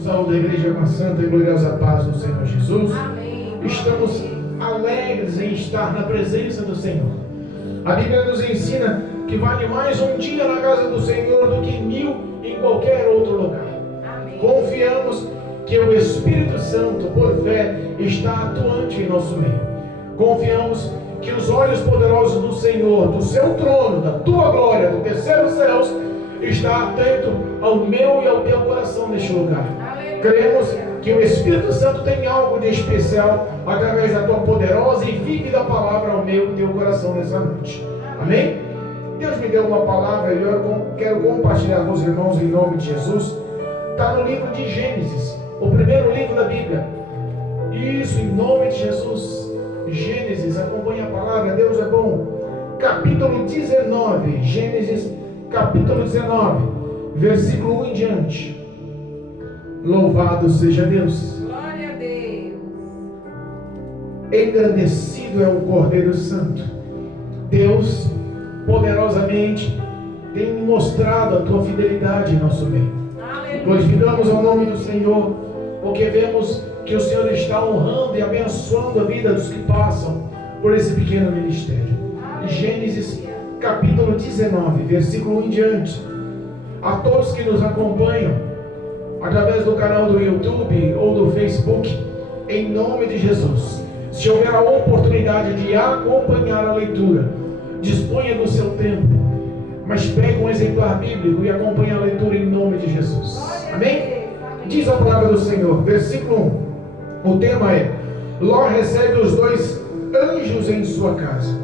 Saúde da igreja com a santa e gloriosa paz do Senhor Jesus. Amém. Estamos alegres em estar na presença do Senhor. A Bíblia nos ensina que vale mais um dia na casa do Senhor do que 1000 em qualquer outro lugar. Amém. Confiamos que o Espírito Santo, por fé, está atuante em nosso meio. Confiamos que os olhos poderosos do Senhor, do seu trono, da tua glória, do terceiro céus, está atento ao meu e ao teu coração neste lugar. Cremos que o Espírito Santo tem algo de especial através da tua poderosa e vívida palavra ao meu e teu coração nessa noite. Amém? Deus me deu uma palavra e eu quero compartilhar com os irmãos em nome de Jesus. Está no livro de Gênesis, o primeiro livro da Bíblia. Isso, em nome de Jesus. Gênesis, acompanha a palavra, Deus é bom. Capítulo 19, Gênesis capítulo 19, versículo 1 em diante. Louvado seja Deus. Glória a Deus. Engrandecido é o Cordeiro Santo. Deus poderosamente tem mostrado a tua fidelidade em nosso meio. Glorificamos ao nome do Senhor, porque vemos que o Senhor está honrando e abençoando a vida dos que passam por esse pequeno ministério. Gênesis capítulo 19, versículo 1 em diante. A todos que nos acompanham através do canal do YouTube ou do Facebook, em nome de Jesus, se houver a oportunidade de acompanhar a leitura, disponha do seu tempo, mas pegue um exemplar bíblico e acompanhe a leitura em nome de Jesus. Amém? Diz a palavra do Senhor, versículo 1, o tema é: Ló recebe os 2 anjos em sua casa.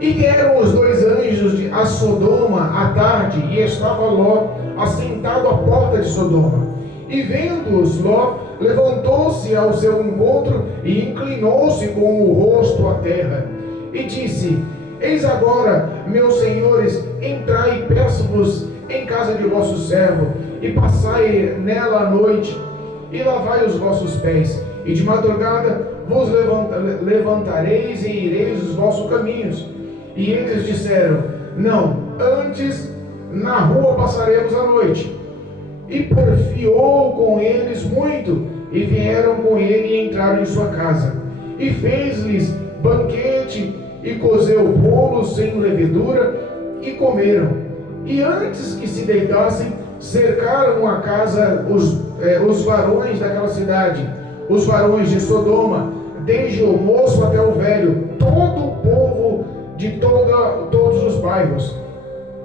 E vieram os 2 anjos a Sodoma à tarde, e estava Ló assentado à porta de Sodoma. E vendo-os, Ló levantou-se ao seu encontro e inclinou-se com o rosto à terra. E disse: Eis agora, meus senhores, entrai e peço-vos em casa de vosso servo, e passai nela a noite, e lavai os vossos pés, e de madrugada vos levantareis e ireis os vossos caminhos. E eles disseram: Não, antes na rua passaremos a noite. E porfiou com eles muito, e vieram com ele e entraram em sua casa. E fez-lhes banquete, e cozeu bolos sem levedura, e comeram. E antes que se deitassem, cercaram a casa os varões daquela cidade, os varões de Sodoma, desde o moço até o velho, todo o povo de todos os bairros.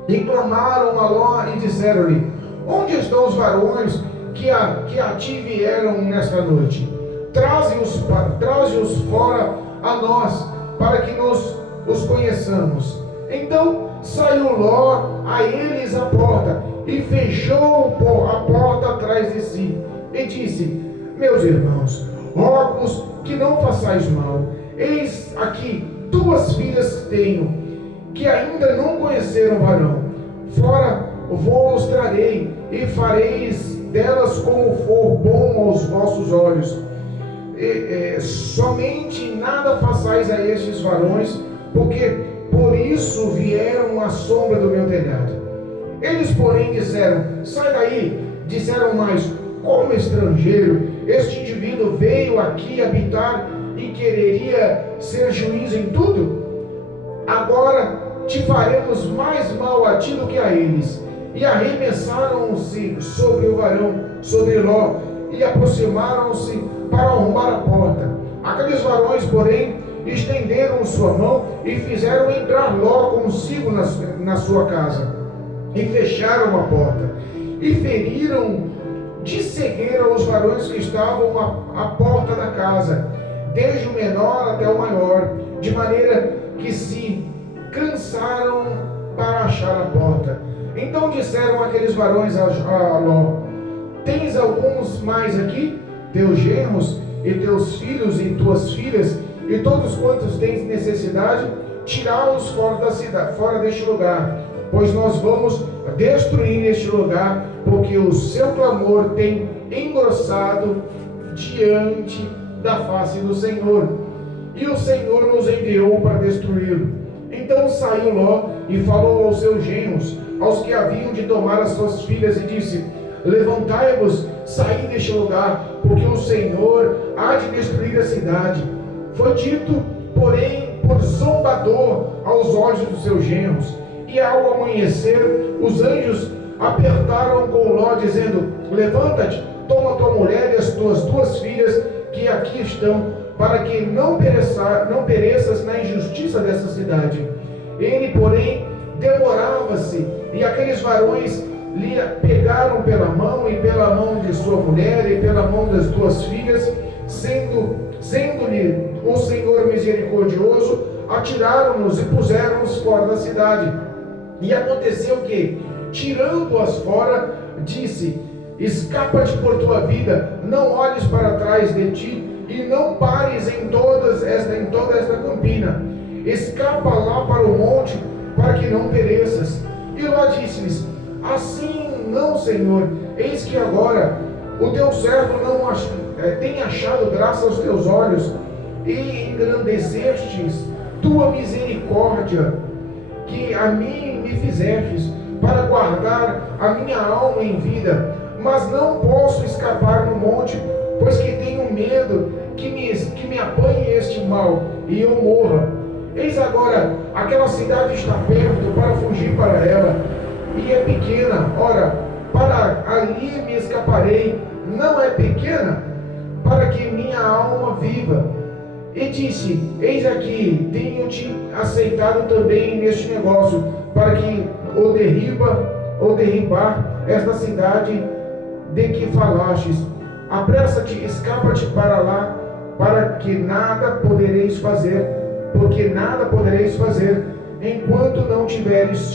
E clamaram a Ló e disseram-lhe: Onde estão os varões que a ti vieram nesta noite? Traze-os fora a nós, para que nós os conheçamos. Então saiu Ló a eles à porta, e fechou a porta atrás de si, e disse: Meus irmãos, rogo-vos que não façais mal. Eis aqui 2 filhas tenho, que ainda não conheceram varão. Fora vos trarei, e fareis delas como for bom aos vossos olhos. Somente nada façais a estes varões, porque por isso vieram à sombra do meu telhado. Eles, porém, disseram: Sai daí. Disseram mais: Como estrangeiro, este indivíduo veio aqui habitar e quereria ser juiz em tudo? Agora te faremos mais mal a ti do que a eles. E arremessaram-se sobre o varão, sobre Ló, e aproximaram-se para arrombar a porta. Aqueles varões, porém, estenderam sua mão e fizeram entrar Ló consigo na sua casa, e fecharam a porta, e feriram de cegueira os varões que estavam à porta da casa, desde o menor até o maior, de maneira que se cansaram para achar a porta. Então disseram aqueles varões a Ló: Tens alguns mais aqui, teus genros e teus filhos e tuas filhas, e todos quantos tens necessidade, tirá-los fora da cidade, fora deste lugar, pois nós vamos destruir este lugar, porque o seu clamor tem engrossado diante da face do Senhor, e o Senhor nos enviou para destruí-lo. Então saiu Ló e falou aos seus genros, aos que haviam de tomar as suas filhas, e disse: Levantai-vos, sair deste lugar, porque o Senhor há de destruir a cidade. Foi dito, porém, por zombador aos olhos dos seus genros. E ao amanhecer, os anjos apertaram com Ló, dizendo: levanta-te, toma tua mulher e as tuas duas filhas que aqui estão, para que não pereças na injustiça dessa cidade. Ele, porém, demorava-se, e aqueles varões lhe pegaram pela mão, e pela mão de sua mulher, e pela mão das duas filhas, sendo-lhe o Senhor misericordioso, atiraram-nos e puseram-nos fora da cidade. E aconteceu que, tirando-as fora, disse: escapa-te por tua vida, não olhes para trás de ti, e não pares em toda esta campina. Escapa lá para o monte, para que não pereças. E Ló disse-lhes: assim não, Senhor, eis que agora o teu servo não tem achado graça aos teus olhos, e engrandecestes tua misericórdia, que a mim me fizestes, para guardar a minha alma em vida. Mas não posso escapar no monte, pois que tenho medo que me apanhe este mal, e eu morra. Eis agora, aquela cidade está perto para fugir para ela, e é pequena. Ora, para ali me escaparei. Não é pequena, para que minha alma viva. E disse: eis aqui, tenho-te aceitado também neste negócio, para que ou derribar esta cidade de que falastes. Apressa-te, escapa-te para lá, para que nada podereis fazer, porque nada podereis fazer, enquanto não tiveres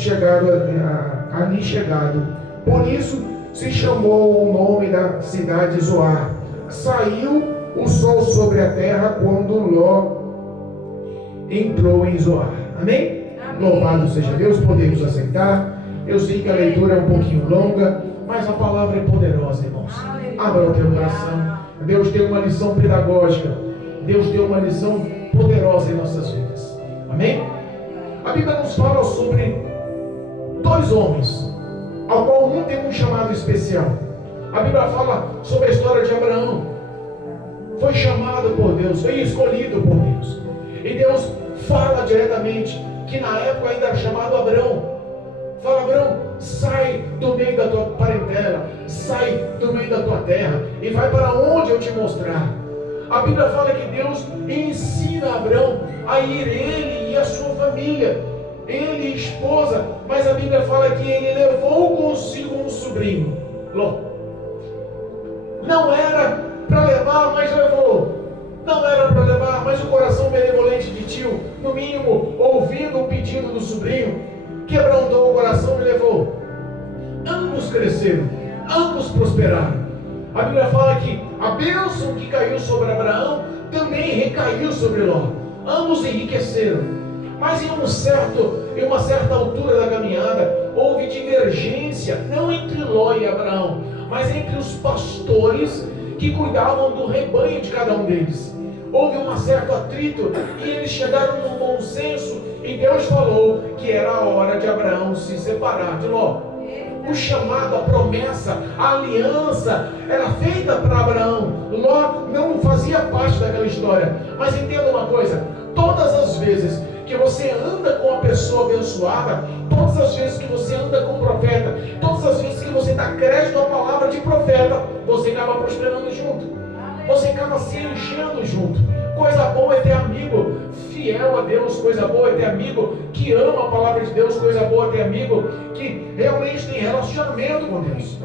ali chegado. Por isso se chamou o nome da cidade Zoar. Saiu o sol sobre a terra quando Ló entrou em Zoar. Amém? Louvado seja Deus. Podemos aceitar. Eu sei que a leitura é um pouquinho longa, mas a palavra é poderosa, irmãos. Abra o teu coração. Deus tem uma lição pedagógica. Deus tem uma lição poderosa em nossas vidas. Amém? A Bíblia nos fala sobre dois homens, ao qual um tem um chamado especial. A Bíblia fala sobre a história de Abraão. Foi chamado por Deus, foi escolhido por Deus. E Deus fala diretamente, que na época ainda era chamado Abrão. Fala: Abrão, sai do meio da tua parentela, sai do meio da tua terra, e vai para onde eu te mostrar. A Bíblia fala que Deus ensina Abrão a ir, ele e a sua família, ele e a esposa, mas a Bíblia fala que ele levou consigo um sobrinho, Ló. Não era para levar, mas levou. Não era para levar, mas o coração benevolente de tio, no mínimo, ouvindo o pedido do sobrinho, quebrantou o coração e levou. Ambos cresceram, ambos prosperaram. A Bíblia fala que a bênção que caiu sobre Abraão também recaiu sobre Ló. Ambos enriqueceram. Mas em uma certa altura da caminhada, houve divergência, não entre Ló e Abraão, mas entre os pastores que cuidavam do rebanho de cada um deles. Houve um certo atrito e eles chegaram num bom senso, e Deus falou que era a hora de Abraão se separar de Ló. O chamado, a promessa, a aliança era feita para Abraão. Ló não fazia parte daquela história. Mas entenda uma coisa: todas as vezes que você anda com a pessoa abençoada, todas as vezes que você anda com o profeta, todas as vezes que você dá crédito à palavra de profeta, você acaba prosperando junto, você acaba se enchendo junto. Coisa boa é ter amigo fiel a Deus, coisa boa é ter amigo que ama a palavra de Deus, coisa boa é ter amigo que realmente tem relacionamento com Deus.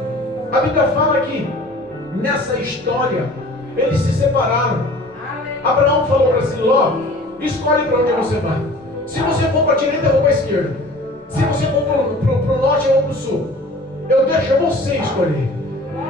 A Bíblia fala que nessa história eles se separaram. Abraão falou para si: Ló, escolhe para onde você vai. Se você for para a direita, eu vou para a esquerda. Se você for para o norte, eu vou para o sul. Eu deixo você escolher.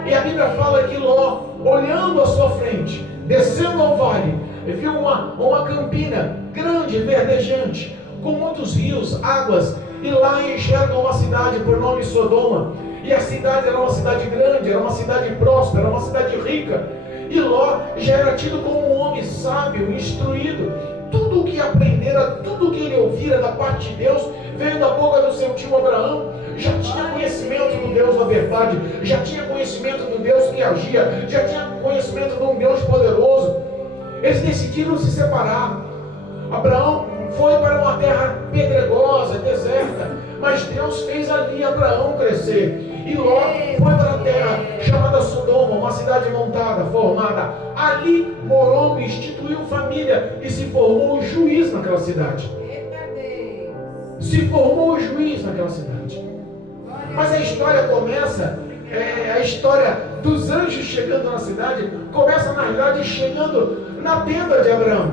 E a Bíblia fala que Ló, olhando à sua frente, descendo ao vale, viu uma campina grande, verdejante, com muitos rios, águas, e lá enxerga uma cidade por nome Sodoma. E a cidade era uma cidade grande, era uma cidade próspera, era uma cidade rica. E Ló já era tido como um homem sábio, instruído. Tudo o que aprendera, tudo o que ele ouvira da parte de Deus, veio da boca do seu tio Abraão. já tinha conhecimento do Deus da verdade, já tinha conhecimento do Deus que agia, já tinha conhecimento de um Deus poderoso. Eles decidiram se separar. Abraão foi para uma terra pedregosa, deserta, mas Deus fez ali Abraão crescer. E Ló foi para a terra chamada Sodoma, uma cidade montada, formada. Ali morou, instituiu família e se formou um juiz naquela cidade. Se formou um juiz naquela cidade. Mas a história começa, a história dos anjos chegando na cidade, começa na verdade chegando na tenda de Abraão.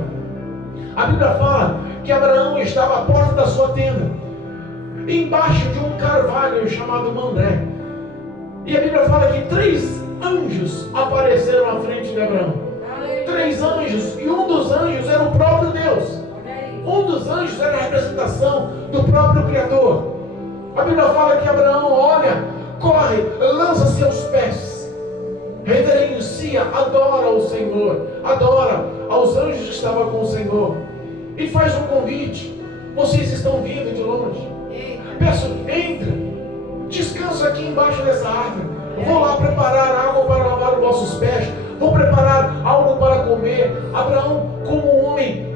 A Bíblia fala que Abraão estava à porta da sua tenda, embaixo de um carvalho chamado Mamré. E a Bíblia fala que 3 anjos apareceram à frente de Abraão. 3 anjos, e um dos anjos era o próprio Deus. Um dos anjos era a representação do próprio Criador. A Bíblia fala que Abraão olha, corre, lança seus pés, reverencia, adora o Senhor, adora aos anjos que estavam com o Senhor, e faz um convite. Vocês estão vindo de longe, peço, entra, descansa aqui embaixo dessa árvore. Vou lá preparar água para lavar os vossos pés, vou preparar algo para comer. Abraão, como um homem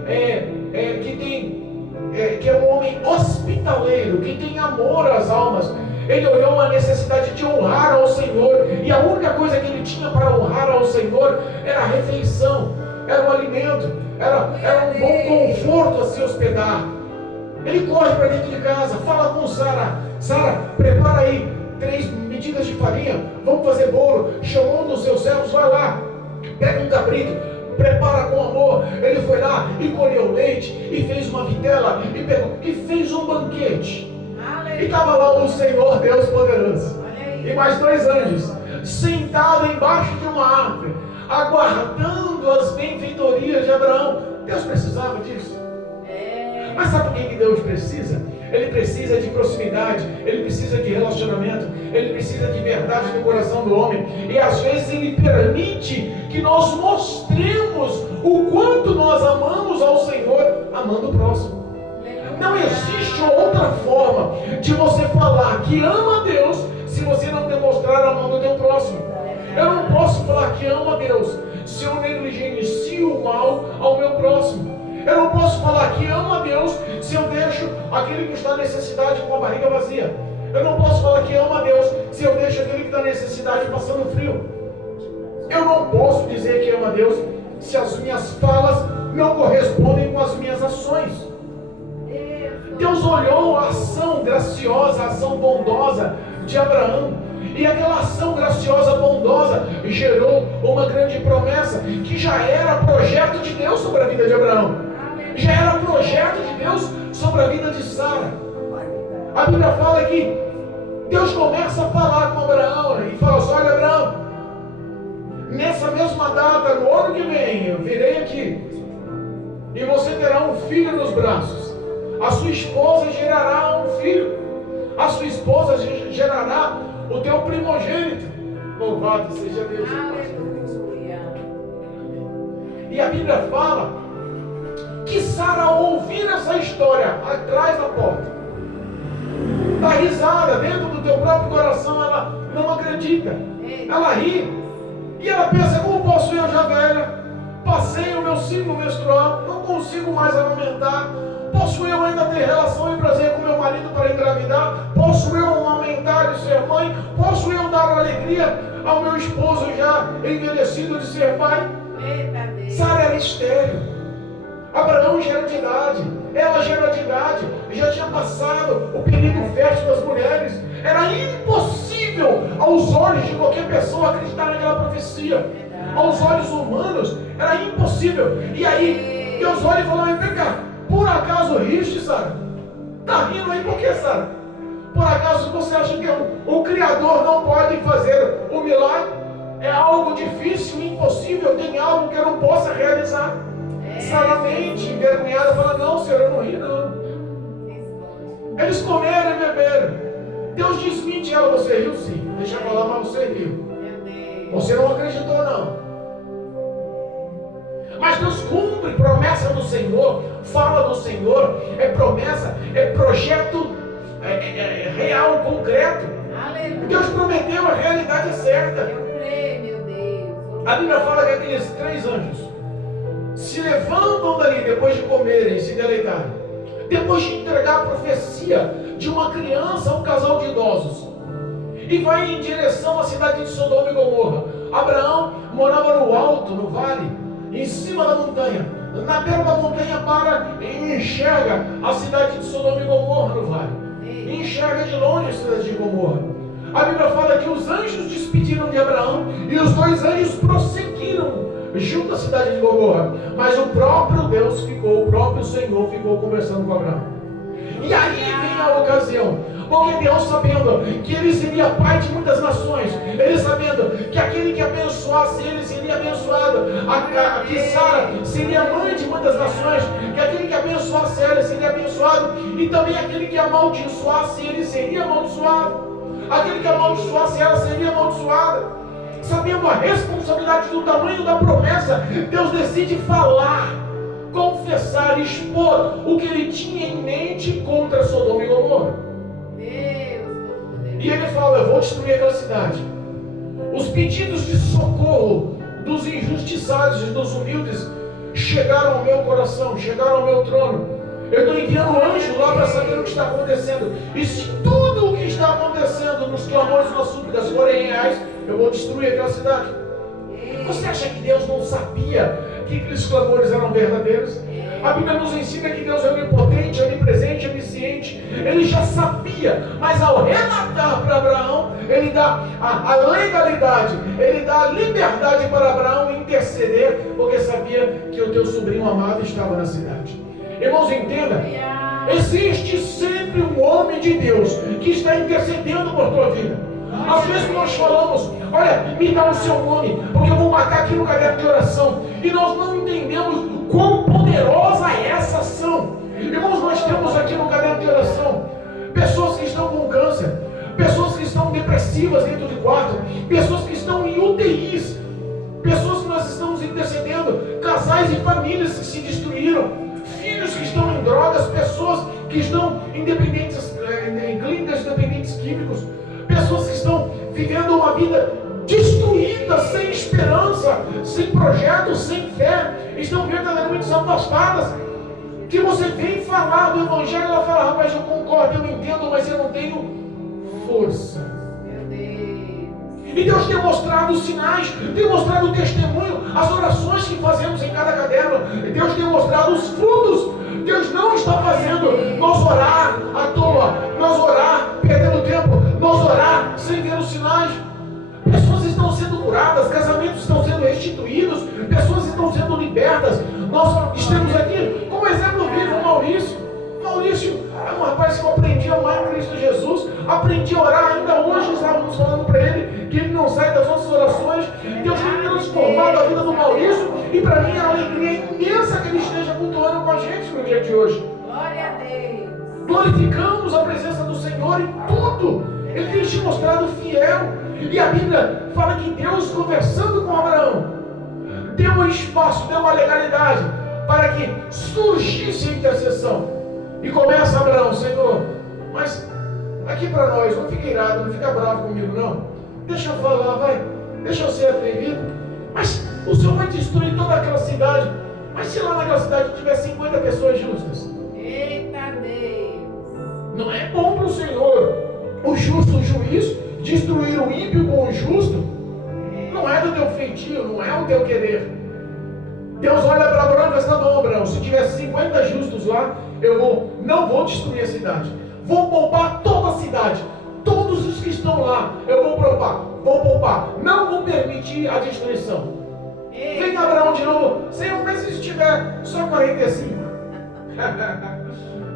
que é um homem hospitaleiro, que tem amor às almas, ele olhou a necessidade de honrar ao Senhor, e a única coisa que ele tinha para honrar ao Senhor era a refeição, era o alimento, era um bom conforto a se hospedar. Ele corre para dentro de casa, fala com Sara: Sara, prepara aí 3 medidas de farinha, vamos fazer bolo. Chamou um dos seus servos: vai lá, pega um cabrito, prepara com amor. Ele foi lá e colheu leite, e fez uma vitela, e fez um banquete. E estava lá o Senhor Deus poderoso, e mais 2 anjos, sentados embaixo de uma árvore, aguardando as benfeitorias de Abraão. Deus precisava disso. Mas sabe por que Deus precisa? Ele precisa de proximidade, ele precisa de relacionamento, ele precisa de verdade no coração do homem. E às vezes ele permite que nós mostremos o quanto nós amamos ao Senhor, amando o próximo. Não existe outra forma de você falar que ama a Deus se você não demonstrar amando o teu próximo. Eu não posso falar que amo a Deus se eu negligencio o mal ao meu próximo. Eu não posso falar que amo a Deus se eu deixo aquele que está em necessidade com a barriga vazia. Eu não posso falar que amo a Deus se eu deixo aquele que está em necessidade passando frio. Eu não posso dizer que amo a Deus se as minhas falas não correspondem com as minhas ações. Deus olhou a ação graciosa, a ação bondosa de Abraão, e aquela ação graciosa, bondosa, gerou uma grande promessa, que já era projeto de Deus sobre a vida de Abraão, já era projeto de Deus sobre a vida de Sara. A Bíblia fala que Deus começa a falar com Abraão e fala assim: olha, Abraão, nessa mesma data, no ano que vem, eu virei aqui e você terá um filho nos braços. A sua esposa gerará um filho, a sua esposa gerará o teu primogênito. Louvado seja Deus. Aleluia. E a Bíblia fala que Sara, ao ouvir essa história atrás da porta, dá risada dentro do teu próprio coração. Ela não acredita, ela ri, e ela pensa: como posso eu, já velha, passei o meu ciclo menstrual, não consigo mais amamentar? Posso eu ainda ter relação e prazer com meu marido para engravidar? Posso eu amamentar e ser mãe? Posso eu dar alegria ao meu esposo já envelhecido de ser pai? Sara era estéril. Abraão já era de idade. Ela já era de idade. Já tinha passado o período fértil das mulheres. Era impossível aos olhos de qualquer pessoa acreditar naquela profecia. Aos olhos humanos era impossível. E aí Deus olha e fala: vem cá, por acaso riste, Sara? Está rindo aí por quê, Sara? Por acaso você acha que o Criador não pode fazer o milagre? É algo difícil, impossível, tem algo que eu não possa realizar. Sara mente, envergonhada, fala: não, Senhor, eu não ri, não. Eles comeram e beberam. Deus desmente ela: você riu sim, deixa eu falar, mas você riu. Você não acreditou, não. Mas Deus cumpre promessa do Senhor, fala do Senhor, é promessa, é projeto real, concreto. Aleluia. Deus prometeu, a realidade é certa. Eu creio, meu Deus. A Bíblia fala que aqueles 3 anjos se levantam dali depois de comerem e se deleitarem, depois de entregar a profecia de uma criança a um casal de idosos, e vai em direção à cidade de Sodoma e Gomorra. Abraão morava no alto, no vale, em cima da montanha. Na beira da montanha para e enxerga a cidade de Sodoma e Gomorra no vale. E enxerga de longe a cidade de Gomorra. A Bíblia fala que os anjos despediram de Abraão e os 2 anjos prosseguiram junto à cidade de Gomorra. Mas o próprio Deus ficou, o próprio Senhor ficou conversando com Abraão. E aí vem a ocasião, porque Deus, sabendo que ele seria pai de muitas nações, ele sabendo que aquele que abençoasse ele seria abençoado, que Sara seria mãe de muitas nações, que aquele que abençoasse ela seria abençoado, e também aquele que amaldiçoasse ele seria amaldiçoado, aquele que amaldiçoasse ela seria amaldiçoada. Sabendo a responsabilidade do tamanho da promessa, Deus decide falar, confessar, expor o que ele tinha em mente contra Sodoma e Gomorra. E ele fala: eu vou destruir aquela cidade. Os pedidos de socorro dos injustiçados e dos humildes chegaram ao meu coração, chegaram ao meu trono. Eu estou enviando um anjo lá para saber o que está acontecendo. E se tudo o que está acontecendo nos clamores e nas súplicas forem reais, eu vou destruir aquela cidade. Você acha que Deus não sabia que aqueles clamores eram verdadeiros? A Bíblia nos ensina que Deus é onipotente, onipresente, onisciente. Ele já sabia, mas ao relatar para Abraão, ele dá a legalidade, ele dá a liberdade para Abraão interceder, porque sabia que o teu sobrinho amado estava na cidade. Irmãos, entenda, existe sempre um homem de Deus que está intercedendo por tua vida. Às vezes nós falamos: olha, me dá o seu nome, porque eu vou marcar aqui no caderno de oração. E nós não entendemos quão poderosa é essa ação. Irmãos, nós temos aqui no caderno de oração pessoas que estão com câncer, pessoas que estão depressivas dentro de quarto, pessoas que estão em UTIs, pessoas que nós estamos intercedendo, casais e famílias que se destruíram, filhos que estão em drogas, pessoas que estão em clínicas dependentes químicos, pessoas que estão vivendo uma vida destruída, sem esperança, sem projeto, sem fé, estão verdadeiramente afastadas. Que você vem falar do Evangelho, ela fala: rapaz, eu concordo, eu entendo, mas eu não tenho força. Meu Deus. E Deus tem mostrado os sinais, tem mostrado o testemunho, as orações que fazemos em cada caderno. Deus tem mostrado os frutos. Deus não está fazendo nós orar à toa, nós orar perdendo tempo, nós orar sem ver os sinais. Pessoas estão sendo curadas, casamentos estão sendo restituídos, pessoas estão sendo libertas. Nós estamos aqui como exemplo vivo o Maurício. Maurício é um rapaz que eu aprendi a amar em Cristo Jesus, aprendi a orar. Ainda hoje estávamos falando para ele que ele não sai das nossas orações. Deus tem transformado a vida do Maurício, e para mim é uma alegria imensa que ele esteja cultuando com a gente no dia de hoje. Glória a Deus. Glorificamos a presença do Senhor em tudo. Ele tem se mostrado fiel. E a Bíblia fala que Deus, conversando com Abraão, deu um espaço, deu uma legalidade para que surgisse a intercessão. E começa Abraão: Senhor, mas aqui para nós, não fica irado, não fica bravo comigo não. Deixa eu falar, vai. Deixa eu ser atrevido. Mas o Senhor vai destruir toda aquela cidade. Mas se lá naquela cidade tiver 50 pessoas justas? Eita Deus. Não é bom para o Senhor o justo juiz destruir o ímpio com o justo? Não é do teu feitio, não é o teu querer. Deus olha para Abraão e diz: tá bom, Abraão, se tiver 50 justos lá, eu não vou destruir a cidade. Vou poupar toda a cidade. Todos os que estão lá, eu vou poupar. Não vou permitir a destruição. Vem Abraão de novo: Senhor, mas se tiver só 45?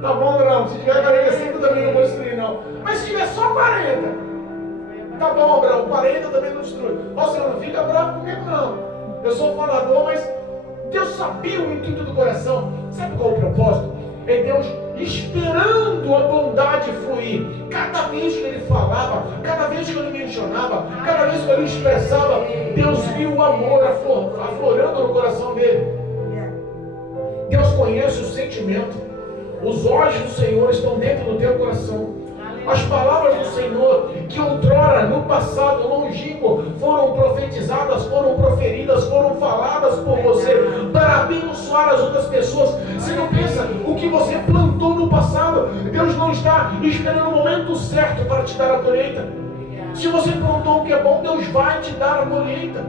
Tá bom, Abraão, se tiver 45 também não vou destruir não. Mas se tiver só 40? Tá bom, Abraão, 40 também não destrui. Ó, Senhor, não fica bravo comigo não. Eu sou falador, mas Deus sabia o intuito do coração. Sabe qual é o propósito? É Deus esperando a bondade fluir. Cada vez que ele falava, cada vez que ele mencionava, cada vez que ele expressava, Deus viu o amor aflorando no coração dele. Deus conhece o sentimento. Os olhos do Senhor estão dentro do teu coração. As palavras do Senhor, que outrora, no passado longínquo, foram profetizadas, foram proferidas, foram faladas por você, para abençoar as outras pessoas. Você não pensa o que você plantou no passado, Deus não está esperando o momento certo para te dar a colheita. Se você plantou o que é bom, Deus vai te dar a colheita.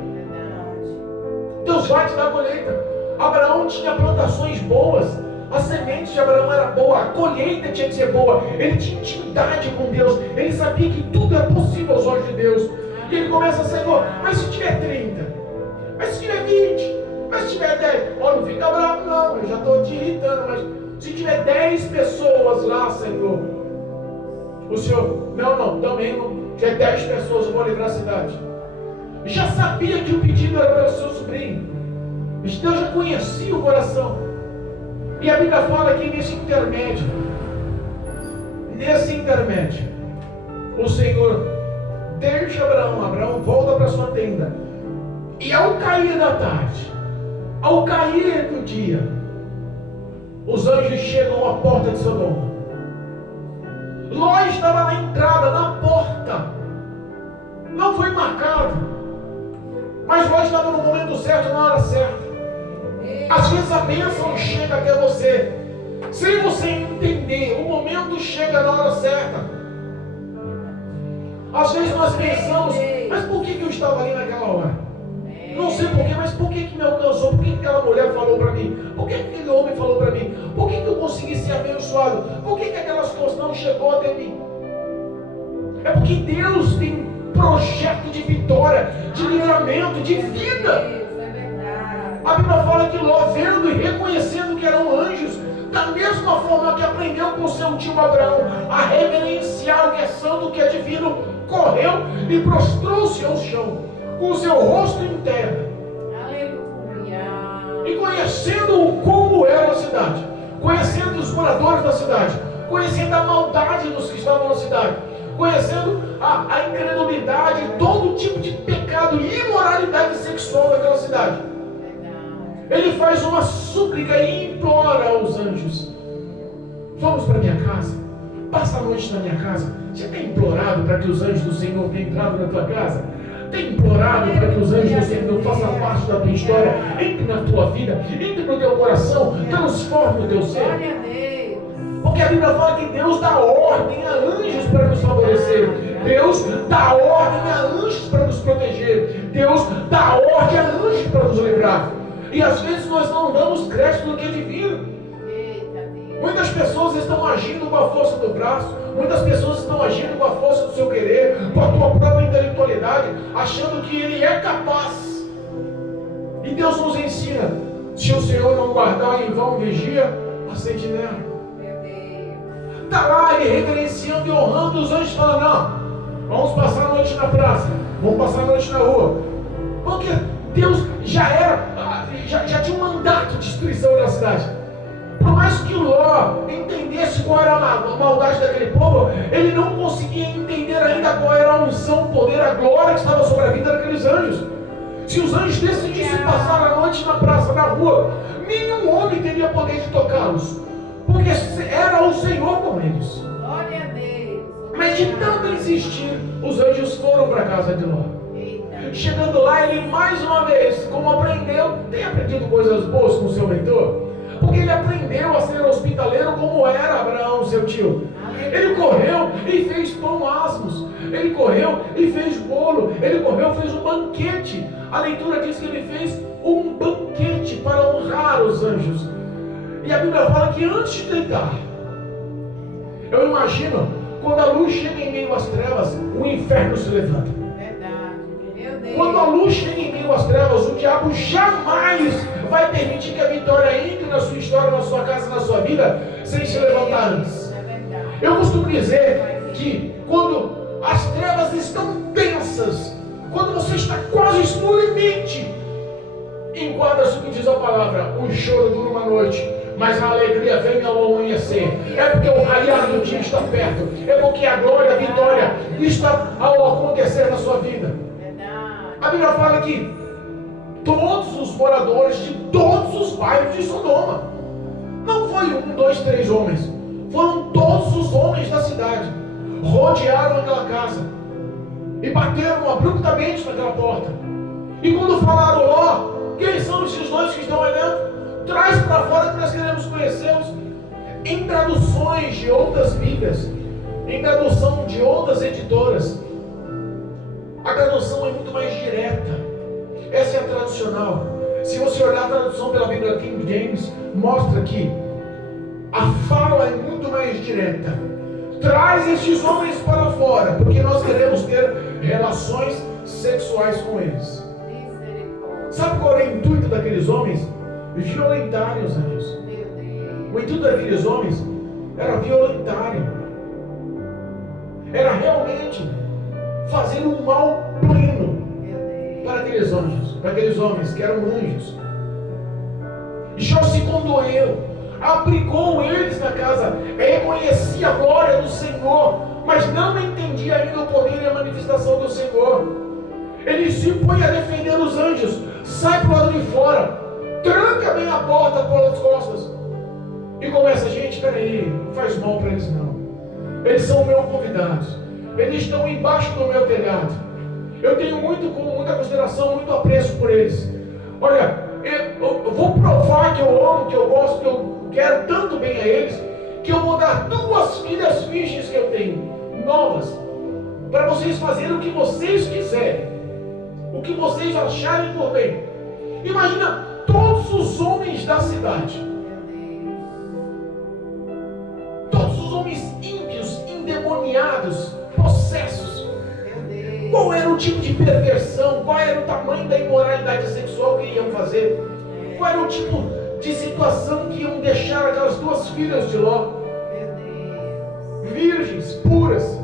Deus vai te dar a colheita. Abraão tinha plantações boas, a semente de Abraão era boa, a colheita tinha que ser boa, ele tinha intimidade com Deus, ele sabia que tudo é possível aos olhos de Deus. E ele começa a Senhor, mas se tiver 30, mas se tiver 20, mas se tiver 10, olha, não fica bravo não, eu já estou te irritando, mas se tiver 10 pessoas lá, Senhor, o Senhor, não, também não, já é 10 pessoas, eu vou livrar a cidade. Já sabia que o pedido era para o seu sobrinho, Deus já conhecia o coração. E a Bíblia fala que nesse intermédio, o Senhor deixa Abraão volta para sua tenda. E ao cair da tarde, ao cair do dia, os anjos chegam à porta de Sodoma. Ló estava na entrada, na porta. Não foi marcado, mas Ló estava no momento certo, na hora certa. Às vezes a bênção chega até você sem você entender. O momento chega na hora certa. Às vezes nós pensamos, mas por que eu estava ali naquela hora? Não sei porquê, mas por que me alcançou? Por que aquela mulher falou para mim? Por que aquele homem falou para mim? Por que eu consegui ser abençoado? Por que aquelas coisas não chegou até mim? É porque Deus tem projeto de vitória, de livramento, de vida. A Bíblia fala que Ló, vendo e reconhecendo que eram anjos, da mesma forma que aprendeu com seu tio Abraão a reverenciar o que é santo, o que é divino, correu e prostrou-se ao chão, com o seu rosto em terra. Aleluia. E conhecendo como era a cidade, conhecendo os moradores da cidade, conhecendo a maldade dos que estavam na cidade, conhecendo a incredulidade, todo tipo de pecado e imoralidade sexual daquela cidade, ele faz uma súplica e implora aos anjos: vamos para minha casa, passa a noite na minha casa. Você tem implorado para que os anjos do Senhor tenham entrado na tua casa? Tem implorado para que os anjos do Senhor façam parte da tua história, entre na tua vida, entre no teu coração, transforme o teu ser? Porque a Bíblia fala que Deus dá ordem a anjos para nos favorecer, Deus dá ordem a anjos para nos proteger, Deus dá ordem a anjos para nos livrar. E às vezes nós não damos crédito no que é divino. Muitas pessoas estão agindo com a força do braço, muitas pessoas estão agindo com a força do seu querer, com a tua própria intelectualidade, achando que ele é capaz. E Deus nos ensina: se o Senhor não guardar em vão vigia a sentinela. Está lá ele reverenciando e honrando os anjos, falando: não, vamos passar a noite na praça, vamos passar a noite na rua. Porque Deus já tinha um mandato de destruição da cidade. Por mais que Ló entendesse qual era a maldade daquele povo, ele não conseguia entender ainda qual era a unção, o poder, a glória que estava sobre a vida daqueles anjos. Se os anjos decidissem passar a noite na praça, na rua, nenhum homem teria poder de tocá-los, porque era o Senhor com eles. Glória a Deus. Mas de tanto insistir, os anjos foram para a casa de Ló. Chegando lá, ele mais uma vez, como aprendeu, tem aprendido coisas boas com o seu mentor? Porque ele aprendeu a ser hospitaleiro como era Abraão, seu tio. Ele correu e fez pão asmos, ele correu e fez bolo, ele correu e fez um banquete. A leitura diz que ele fez um banquete para honrar os anjos. E a Bíblia fala que antes de deitar, eu imagino, quando a luz chega em meio às trevas, o inferno se levanta. Quando a luz chega em meio às trevas, o diabo jamais vai permitir que a vitória entre na sua história, na sua casa, na sua vida, sem se levantar antes. Eu costumo dizer que quando as trevas estão densas, quando você está quase no limite, enquadra-se o que diz a palavra: o choro dura uma noite, mas a alegria vem ao amanhecer. É porque o raiar do dia está perto, é porque a glória, a vitória está ao acontecer na sua vida. A Bíblia fala que todos os moradores de todos os bairros de Sodoma, não foi 1, 2, 3 homens, foram todos os homens da cidade, rodearam aquela casa e bateram abruptamente naquela porta. E quando falaram, ó, quem são esses dois que estão aí dentro? Traz para fora que nós queremos conhecê-los. Em traduções de outras Bíblias, em tradução de outras editoras, a tradução é muito mais direta. Essa é a tradicional. Se você olhar a tradução pela Bíblia King James, mostra que a fala é muito mais direta. Traz estes homens para fora, porque nós queremos ter relações sexuais com eles. Sabe qual era o intuito daqueles homens? Violentarem os anjos. O intuito daqueles homens era violentarem. Era realmente fazer um mal pleno para aqueles anjos, para aqueles homens que eram anjos. Jó se condoeu, aplicou eles na casa, reconhecia a glória do Senhor, mas não entendia ainda o poder e a manifestação do Senhor. Ele se põe a defender os anjos, sai para o lado de fora, tranca bem a porta pelas costas e começa, gente, peraí, não faz mal para eles não. Eles são meus convidados, eles estão embaixo do meu telhado. Eu tenho muita consideração, muito apreço por eles. Olha, eu vou provar que eu amo, que eu gosto, que eu quero tanto bem a eles, que eu vou dar 2 filhas virgens que eu tenho, novas, para vocês fazerem o que vocês quiserem, o que vocês acharem por bem. Imagina todos os homens da cidade, todos os homens ímpios, endemoniados, possessos. Qual era o tipo de perversão? Qual era o tamanho da imoralidade sexual que iam fazer? Qual era o tipo de situação que iam deixar aquelas 2 filhas de Ló? Virgens, puras.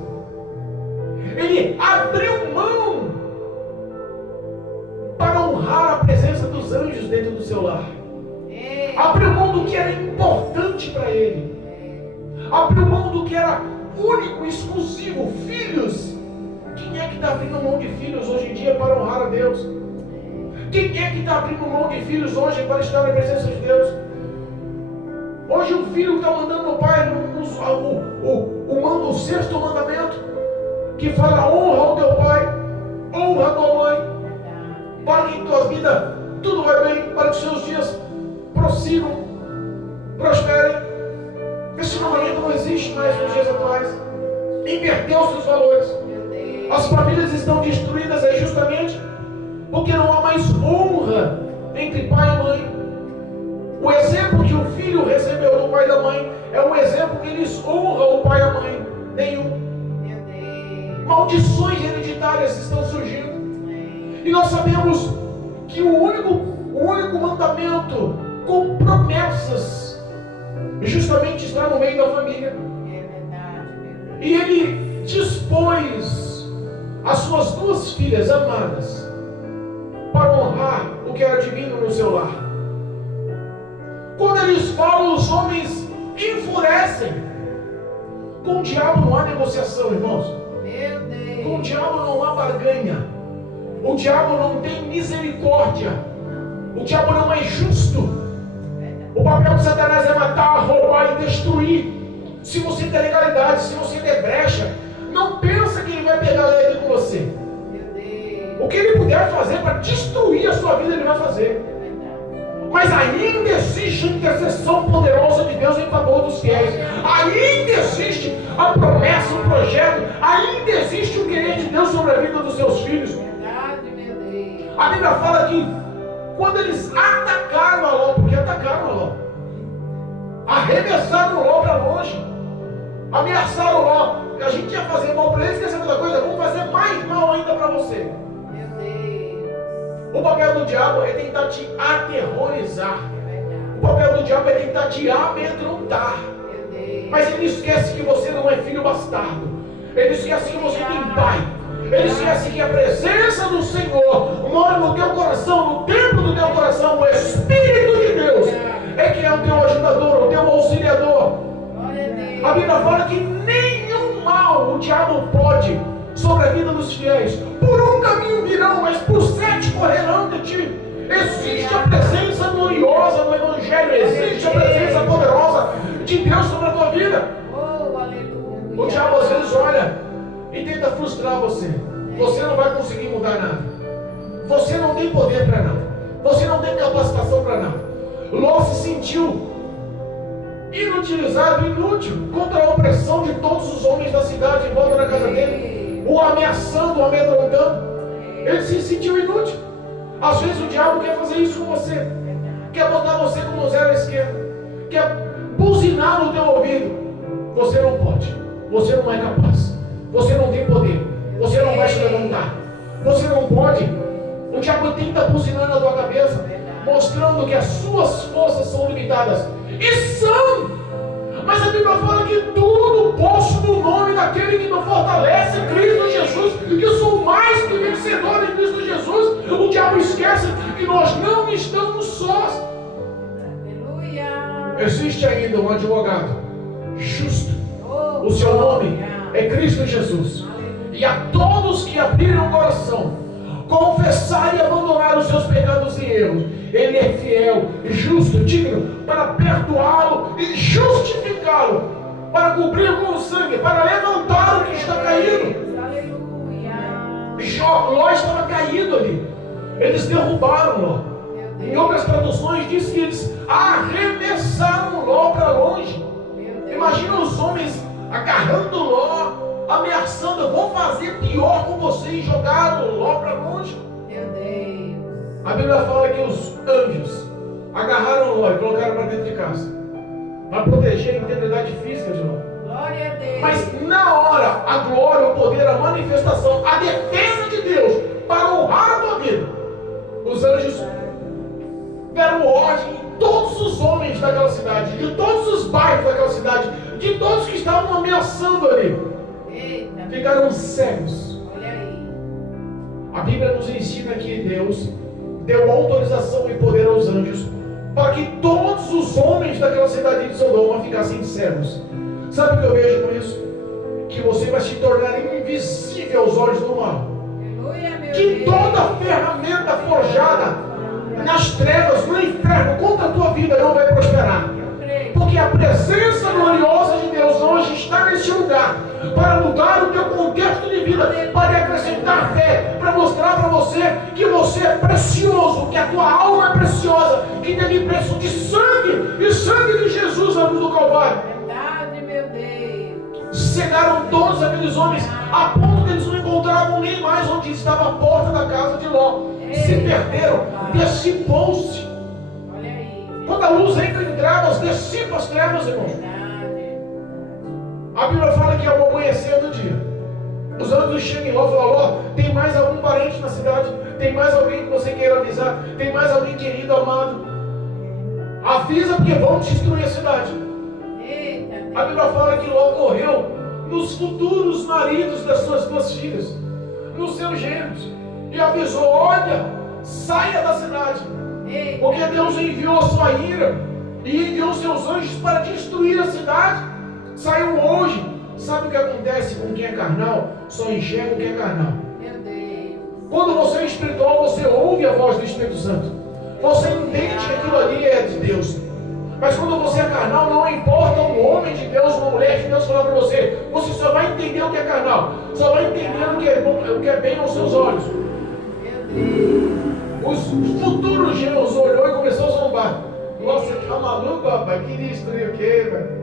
Ele abriu mão para honrar a presença dos anjos dentro do seu lar. Abriu mão do que era importante para ele. Abriu mão do que era único, exclusivo, filhos. Quem é que está abrindo mão de filhos hoje em dia para honrar a Deus? Quem é que está abrindo mão de filhos hoje para estar na presença de Deus? Hoje o filho está mandando o pai o 6º mandamento, que fala: honra o teu pai, honra a tua mãe, para que em tua vida tudo vai bem, para que os seus dias prossigam, prosperem. Esse mandamento não existe mais nos dias atuais. Inverteu seus valores. As famílias estão destruídas justamente porque não há mais honra entre pai e mãe. O exemplo que o filho recebeu do pai e da mãe é um exemplo que eles honram o pai e a mãe. Nenhum. Maldições hereditárias estão surgindo. E nós sabemos que o único mandamento com promessas justamente está no meio da família. E ele dispôs as suas 2 filhas amadas para honrar o que era divino no seu lar. Quando eles falam, os homens enfurecem. Com o diabo não há negociação, irmãos. Com o diabo não há barganha. O diabo não tem misericórdia. O diabo não é justo. O papel de Satanás é matar, roubar e destruir. Se você der legalidade, se você der brecha, não pensa que ele vai pegar leve com você. O que ele puder fazer para destruir a sua vida, ele vai fazer. Mas ainda existe a intercessão poderosa de Deus em favor dos fiéis. Ainda existe a promessa, o projeto. Ainda existe o querer de Deus sobre a vida dos seus filhos. A Bíblia fala que quando eles atacaram a Ló, porque atacaram a Ló, arremessaram Ló para longe, ameaçaram Ló. A gente ia fazer mal para eles, quer saber da coisa? Vamos fazer mais mal ainda para você. O papel do diabo é tentar te aterrorizar. O papel do diabo é tentar te amedrontar. Mas ele esquece que você não é filho bastardo. Ele esquece que você tem pai. Ele esquece que a presença do Senhor mora no teu coração, no templo do teu coração. O Espírito de Deus é que é o teu ajudador, o teu auxiliador. A Bíblia fala que nenhum mal o diabo pode sobre a vida dos fiéis. Por um caminho virão, mas por 7 correrão de ti. Existe a presença gloriosa no Evangelho. Existe a presença poderosa de Deus sobre a tua vida. O diabo às vezes olha e tenta frustrar você. Você não vai conseguir mudar nada. Você não tem poder para nada. Você não tem capacitação para nada. Ló se sentiu inutilizado, inútil, contra a opressão de todos os homens da cidade em volta da casa dele, o ameaçando, o amedrontando. Ele se sentiu inútil. Às vezes o diabo quer fazer isso com você, quer botar você como zero à esquerda, quer buzinar no teu ouvido. Você não pode, você não é capaz, você não tem poder, você não vai se levantar, você não pode. O diabo tenta buzinar na tua cabeça, mostrando que as suas forças são limitadas. E são! Mas a Bíblia fala que tudo posso no nome daquele que me fortalece, Cristo Jesus, que eu sou mais que vencedor em Cristo Jesus. O diabo esquece que nós não estamos sós. Aleluia. Existe ainda um advogado justo. O seu nome é Cristo Jesus. E a todos que abriram o coração, confessar e abandonar os seus pecados e erros, Ele é fiel, justo, digno para perdoá-lo e justificá-lo, para cobrir com o sangue, para levantar o que está caído. Ló estava caído ali. Eles derrubaram Ló. Em outras traduções diz que eles arremessaram Ló para longe. Imagina os homens agarrando Ló, ameaçando: eu vou fazer pior com você, e jogaram Ló para longe. Meu Deus. A Bíblia fala que os anjos agarraram Ló e colocaram para dentro de casa, para proteger a integridade física de Ló. Glória a Deus. Mas na hora, a glória, o poder, a manifestação, a defesa de Deus para honrar a tua vida, os anjos deram ordem em todos os homens daquela cidade, de todos os bairros daquela cidade, de todos que estavam ameaçando ali. Eita. Ficaram cegos. Olha aí. A Bíblia nos ensina que Deus deu autorização e poder aos anjos para que todos os homens daquela cidade de Sodoma ficassem cegos. Sabe o que eu vejo com isso? Que você vai se tornar invisível aos olhos do mal. Aleluia, meu Que Deus. toda ferramenta forjada nas trevas, no inferno, contra a tua vida não vai prosperar. Eu creio. Porque a presença gloriosa de Deus hoje está nesse lugar para mudar o teu contexto de vida, para acrescentar fé, para mostrar para você que você é precioso, que a tua alma é preciosa, que teve preço de sangue e sangue de Jesus na cruz do Calvário. Verdade, meu Deus. Cegaram todos aqueles homens a ponto que eles não encontravam nem mais onde estava a porta da casa de Ló. Se perderam, dissipou-se. Olha aí. Quando a luz entra em trevas, dissipa as trevas, irmãos. Verdade. A Bíblia fala que ao amanhecer do dia, os anjos chegam em Ló e falam: Ló, tem mais algum parente na cidade? Tem mais alguém que você queira avisar? Tem mais alguém querido, amado? Avisa, porque vão destruir a cidade. Eita. A Bíblia fala que Ló correu nos futuros maridos das suas duas filhas, nos seus gêmeos, e avisou: olha, saia da cidade, Eita. porque Deus enviou a sua ira e enviou seus anjos para destruir a cidade. Saiu hoje. Sabe o que acontece com quem é carnal? Só enxerga o que é carnal. Meu Deus. Quando você é espiritual, você ouve a voz do Espírito Santo, você entende que aquilo ali é de Deus. Mas quando você é carnal, não importa um homem de Deus, uma mulher de Deus falar para você, você só vai entender o que é carnal, só vai entender o que é bom, o que é bem aos seus olhos. Meu Deus. Os futuros genros olhou e começou a zombar. Nossa, você tá maluco, rapaz? Queria destruir o quê, velho?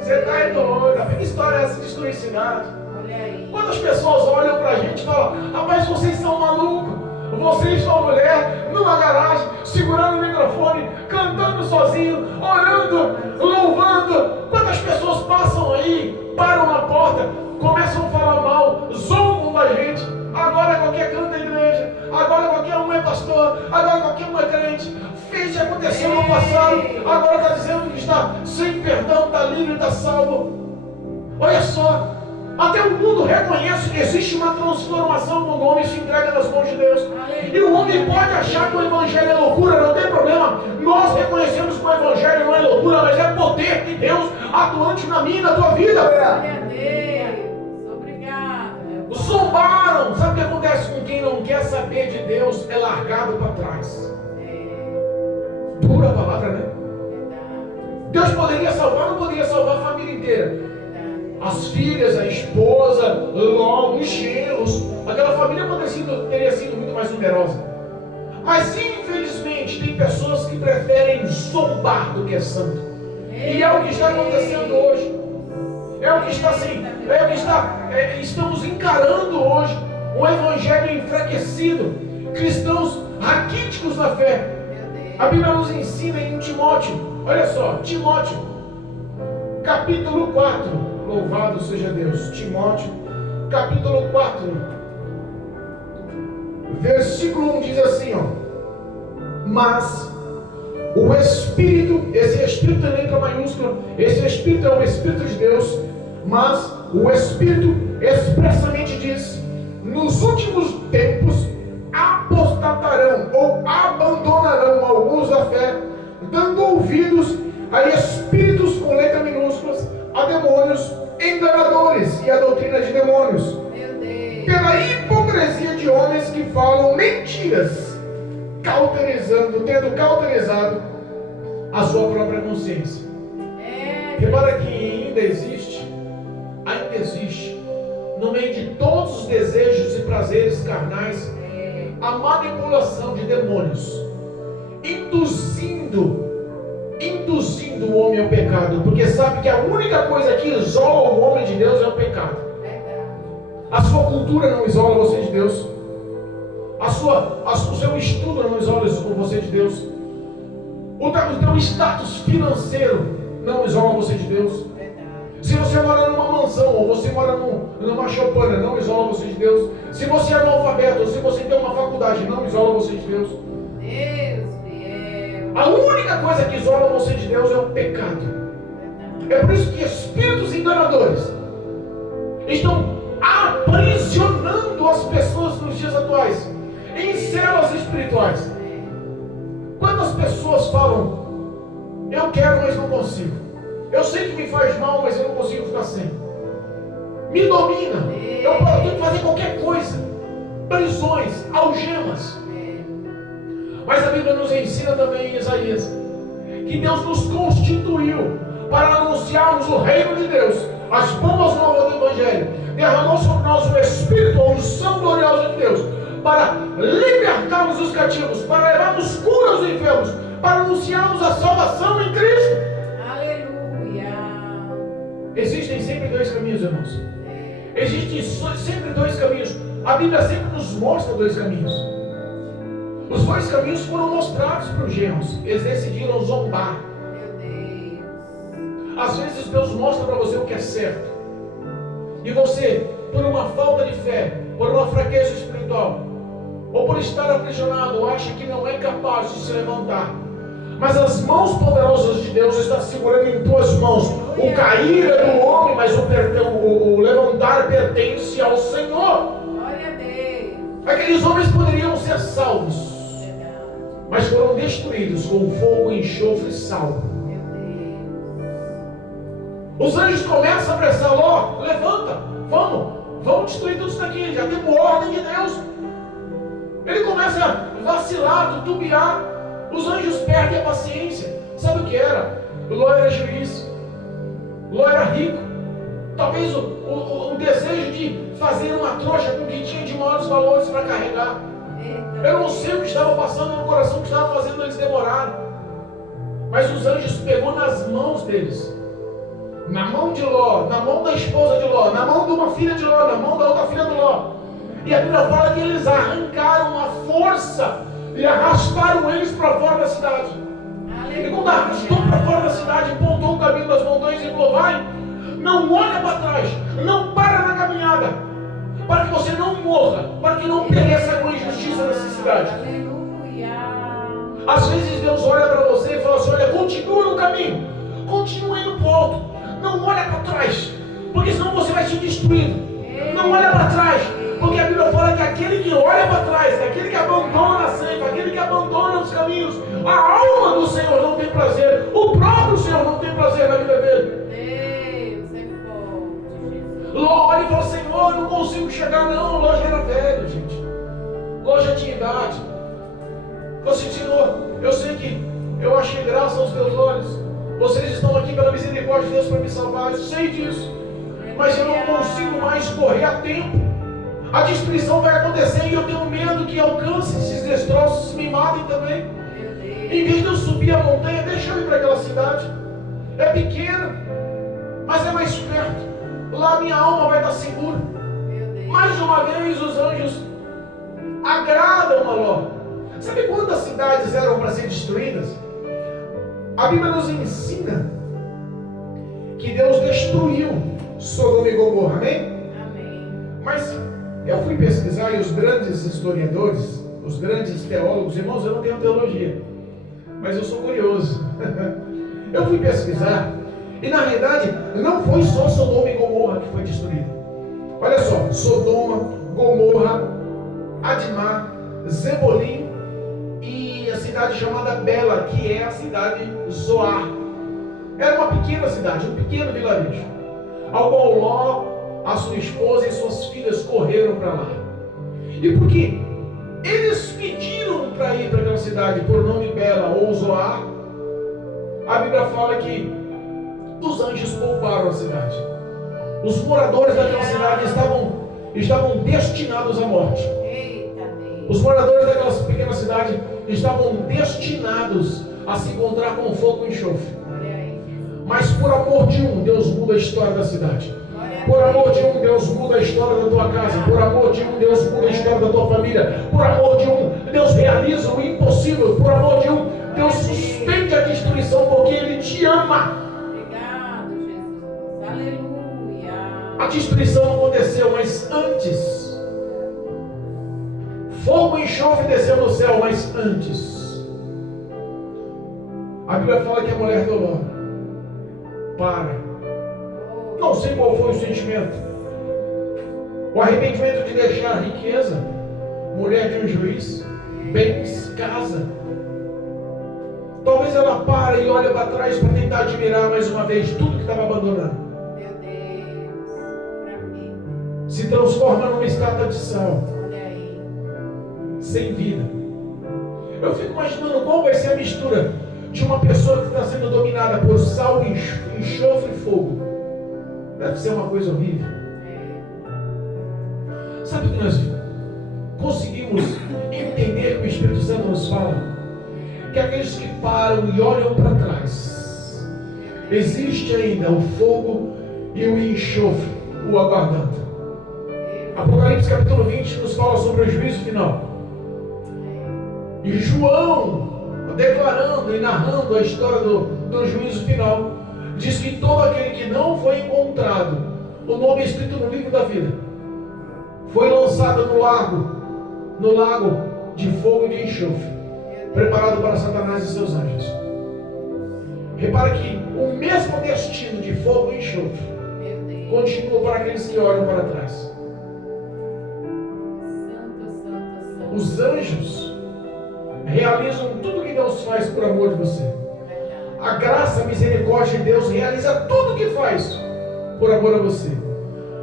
Você tá aí doido, rapaz? Que história é essa de destruir cidade? Olha aí. Quantas pessoas olham pra gente e falam: rapaz, vocês são malucos. Vocês são mulher numa garagem, segurando o microfone, cantando sozinho, orando, louvando. Quantas pessoas passam aí, param na porta, começam a falar mal, zombam da gente. Agora qualquer canto é igreja, agora qualquer um é pastor, agora qualquer um é crente. Fez e aconteceu no passado, agora está dizendo que está sem perdão, está livre, está salvo. Olha só. Até o mundo reconhece que existe uma transformação quando o homem se entrega nas mãos de Deus. E o homem pode achar que o Evangelho é loucura, não tem problema. Nós reconhecemos que o Evangelho não é loucura, mas é poder de Deus atuante na minha e na tua vida. Glória a Deus. Obrigado. Zombaram. Sabe o que acontece com quem não quer saber de Deus? É largado para trás. Dura a palavra, né? Deus poderia salvar, não poderia salvar a família inteira. as filhas, a esposa, Ló, os genros. Aquela família teria sido muito mais numerosa. Mas infelizmente tem pessoas que preferem zombar do que é santo. E é o que está acontecendo hoje. É o que está assim. Estamos encarando hoje um evangelho enfraquecido. Cristãos raquíticos na fé. A Bíblia nos ensina em Timóteo. Olha só, Timóteo, capítulo 4. Louvado seja Deus. Timóteo, capítulo 4. Versículo 1 diz assim, ó. Mas o Espírito, esse Espírito em letra maiúscula, esse Espírito é o Espírito de Deus, mas o Espírito expressamente diz: nos últimos tempos apostatarão ou abandonarão alguns da fé, dando ouvidos a espíritos com letras minúsculas, a demônios enganadores e a doutrina de demônios, pela hipocrisia de homens que falam mentiras, tendo cauterizado a sua própria consciência. Repara que ainda existe, no meio de todos os desejos e prazeres carnais, a manipulação de demônios, induzindo o homem ao pecado, porque sabe que a única coisa que isola o homem de Deus é o pecado. A sua cultura não isola você de Deus. O seu estudo não isola você de Deus. O teu status financeiro não isola você de Deus. Se você mora numa mansão ou você mora numa choupana, não isola você de Deus. Se você é analfabeto ou se você tem uma faculdade, não isola você de Deus. A única coisa que isola você de Deus é o pecado. É por isso que espíritos enganadores estão aprisionando as pessoas nos dias atuais em células espirituais. Quantas pessoas falam: eu quero, mas não consigo. Eu sei que me faz mal, mas eu não consigo ficar sem. Me domina. Eu tenho que fazer qualquer coisa. Prisões, algemas. Mas a Bíblia nos ensina também em Isaías que Deus nos constituiu para anunciarmos o reino de Deus, as boas novas do Evangelho. Derramou sobre nós o Espírito, a unção gloriosa de Deus, para libertarmos os cativos, para levarmos cura aos enfermos, para anunciarmos a salvação em Cristo. Aleluia. Existem sempre dois caminhos, irmãos. Existem sempre dois caminhos. A Bíblia sempre nos mostra dois caminhos. Os dois caminhos foram mostrados para os genros. Eles decidiram zombar. Meu Deus. Às vezes Deus mostra para você o que é certo, e você, por uma falta de fé, por uma fraqueza espiritual, ou por estar aprisionado, acha que não é capaz de se levantar. Mas as mãos poderosas de Deus estão segurando em tuas mãos. O cair é do homem, mas o levantar pertence ao Senhor. Glória a Deus. Aqueles homens poderiam ser salvos, mas foram destruídos com fogo, enxofre e sal. Meu Deus. Os anjos começam a apressar: Ló, levanta, vamos destruir tudo isso daqui, já temos ordem de Deus. Ele começa a vacilar, tutubiar. Os anjos perdem a paciência. Sabe o que era? Ló era juiz, Ló era rico. Talvez o desejo de fazer uma trouxa com o que tinha de maiores valores para carregar. Eu não sei o que estava passando no coração, o que estava fazendo eles demorarem. Mas os anjos pegou nas mãos deles, na mão de Ló, na mão da esposa de Ló, na mão de uma filha de Ló, na mão da outra filha de Ló. E a Bíblia fala que eles arrancaram a força e arrastaram eles para fora da cidade. Aleluia. E quando arrastou para fora da cidade, pontou o caminho das montanhas e falou: vai, não olha para trás, não para na caminhada, para que você não morra, para que não pereça com injustiça nessa cidade. Aleluia. Às vezes Deus olha para você e fala assim: olha, continua no caminho, continue indo para o alto, não olha para trás, porque senão você vai ser destruído. Não olha para trás, porque a Bíblia fala que aquele que olha para trás, aquele que abandona a seiva, aquele que abandona os caminhos, a alma do Senhor não tem prazer, o próprio Senhor não tem prazer na vida dele. Deus é forte, Jesus. Ló olha e fala: Senhor, eu não consigo chegar não. Ló já era velho, gente. Ló já tinha idade. Falou assim: Senhor, eu sei que eu achei graça aos teus olhos. Vocês estão aqui pela misericórdia de Deus para me salvar, eu sei disso. mas eu não consigo mais correr a tempo. A destruição vai acontecer e eu tenho medo que alcance esses destroços, me matem também. Em vez de eu subir a montanha, deixa eu ir para aquela cidade. É pequena, mas é mais perto. Lá minha alma vai estar segura. Mais uma vez os anjos agradam a Ló. Sabe quantas cidades eram para ser destruídas? A Bíblia nos ensina que Deus destruiu Sodoma e Gomorra, amém? Mas eu fui pesquisar e os grandes historiadores, os grandes teólogos, irmãos, eu não tenho teologia, mas eu sou curioso. Eu fui pesquisar e na realidade não foi só Sodoma e Gomorra que foi destruída. Olha só, Sodoma, Gomorra, Admá, Zebolim e a cidade chamada Bela, que é a cidade Zoar. Era uma pequena cidade, um pequeno vilarejo, ao qual Ló, a sua esposa e suas filhas correram para lá. E por quê? Eles pediram para ir para aquela cidade por nome Bela ou Zoar. A Bíblia fala que os anjos pouparam a cidade. Os moradores daquela cidade estavam destinados à morte. Os moradores daquela pequena cidade estavam destinados a se encontrar com fogo e enxofre. Mas por amor de um, Deus muda a história da cidade. Por amor de um, Deus muda a história da tua casa. Por amor de um, Deus muda a história da tua família. Por amor de um, Deus realiza o impossível. Por amor de um, Deus suspende a destruição porque Ele te ama. Obrigado, Jesus. Aleluia. A destruição aconteceu, mas antes. Fogo e enxofre desceu do céu, mas antes. A Bíblia fala que a mulher do Ló para. Não sei qual foi o sentimento. O arrependimento de deixar a riqueza, mulher de um juiz, bens, casa. Talvez ela pare e olhe para trás para tentar admirar mais uma vez tudo que estava abandonando. Meu Deus. Pra quê? Se transforma numa estátua de sal, Olha aí. sem vida. Eu fico imaginando qual vai ser a mistura de uma pessoa que está sendo dominada por sal, enxofre e fogo. Deve ser uma coisa horrível. Sabe o que nós conseguimos entender que o Espírito Santo nos fala? Que aqueles que param e olham para trás, existe ainda o fogo e o enxofre o aguardando. Apocalipse capítulo 20 nos fala sobre o juízo final. E João, declarando e narrando a história do juízo final, diz que todo aquele que não foi encontrado, o nome escrito no livro da vida, foi lançado no lago de fogo e de enxofre, preparado para Satanás e seus anjos. Repara que o mesmo destino de fogo e enxofre continua para aqueles que olham para trás. Os anjos realizam tudo que Deus faz por amor de você. A graça, a misericórdia de Deus realiza tudo o que faz por amor a você.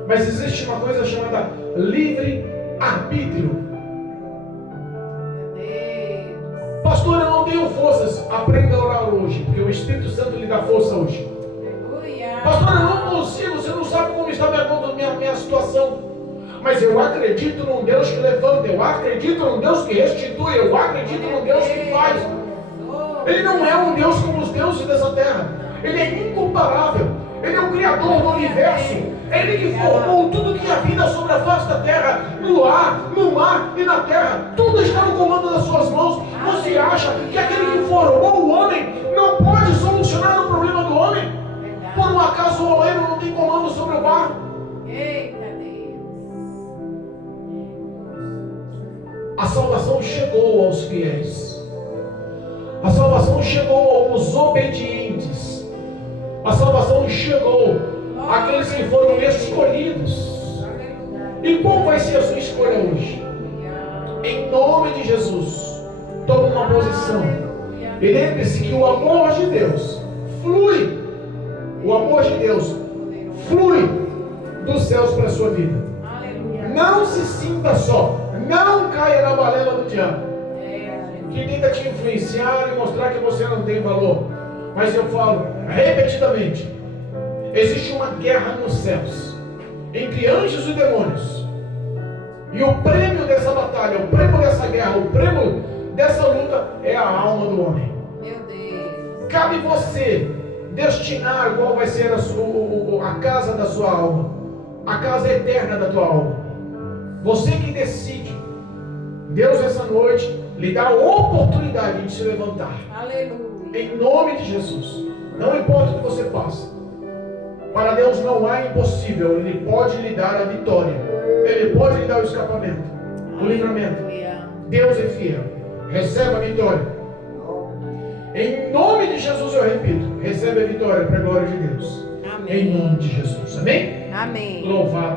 Mas existe uma coisa chamada livre-arbítrio. Pastor, eu não tenho forças. Aprenda a orar hoje, porque o Espírito Santo lhe dá força hoje. Pastor, eu não consigo, você não sabe como está minha situação. Mas eu acredito num Deus que levanta, eu acredito num Deus que restitui, eu acredito num Deus que faz. Ele não é um Deus como os deuses dessa terra. Ele é incomparável. Ele é o Criador do universo. É Ele que formou tudo que há vida sobre a face da terra, no ar, no mar e na terra. Tudo está no comando das suas mãos. Você acha que aquele que formou o homem não pode solucionar o problema do homem? Por um acaso o oleiro não tem comando sobre o barro? Eita Deus. A salvação chegou aos fiéis. A salvação chegou aos obedientes. A salvação chegou àqueles que foram escolhidos. E qual vai ser a sua escolha hoje? Em nome de Jesus, tome uma posição. E lembre-se que o amor de Deus flui. O amor de Deus flui dos céus para a sua vida. Não se sinta só. Não caia na balela do diabo, que tenta te influenciar e mostrar que você não tem valor. Mas eu falo repetidamente, existe uma guerra nos céus. entre anjos e demônios. E o prêmio dessa batalha, o prêmio dessa guerra, o prêmio dessa luta é a alma do homem. Meu Deus. Cabe você destinar qual vai ser a casa da sua alma, a casa eterna da tua alma. Você que decide. Deus essa noite lhe dá a oportunidade de se levantar. Aleluia. Em nome de Jesus. Não importa o que você faça. Para Deus não há impossível. Ele pode lhe dar a vitória. Ele pode lhe dar o escapamento, o livramento. Deus é fiel. Receba a vitória. Em nome de Jesus eu repito. Recebe a vitória para a glória de Deus. Amém. Em nome de Jesus. Amém? Amém. Louvado